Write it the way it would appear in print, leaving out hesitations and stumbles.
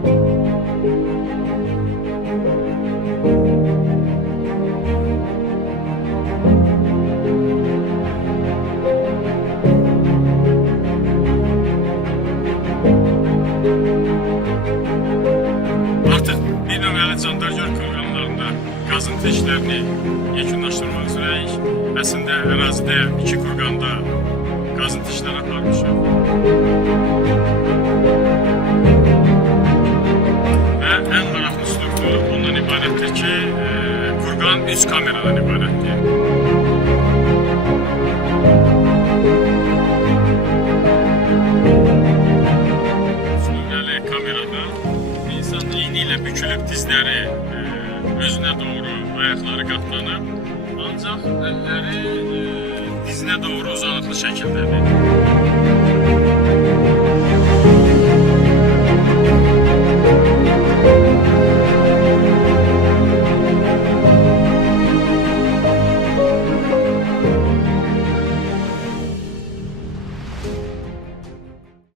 Artıq bir nömrəli Candargöl kurğanlarında qazıntı işlərini yekunlaşdırmaq üzrəyik. Əslində ərazidə 2 kurğanda qazıntı işləri aparmışıq. Və ən maraqlısı ondan ibarətdir ki, kurğan 3 kameradan ibarətdir. İğneyle bükülüp dizleri özüne doğru, ayakları katlanıp ancak elleri dizine doğru uzanıklı şekildedir.